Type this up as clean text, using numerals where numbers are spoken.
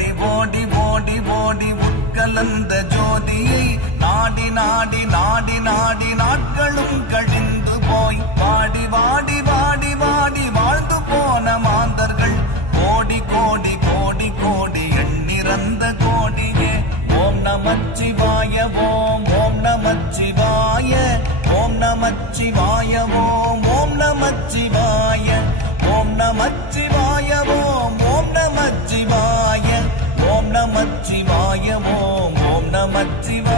ஓடி ஓடி ஓடி ஓடி உட்கலந்த ஜோதியை நாடி நாடி நாடி நாடி நாட்களும் கழிந்து போய் வாடி வாடி வாடி வாடி வாழ்ந்து போன மாந்தர்கள் கோடி கோடி கோடி கோடி எண்ணிறந்த கோடியே. ஓம் நமச்சிவாய ஓம் ஓம் நமச்சிவாய ஓம் நமச்சிவாய ஓம் ஓம் நமச்சிவாய ஓம் நமச்சிவாய ஓம் ஓம் நமச்சிவாய ஓம் நமச்சிவாய ஓம் ஓம் நமச்சிவாய.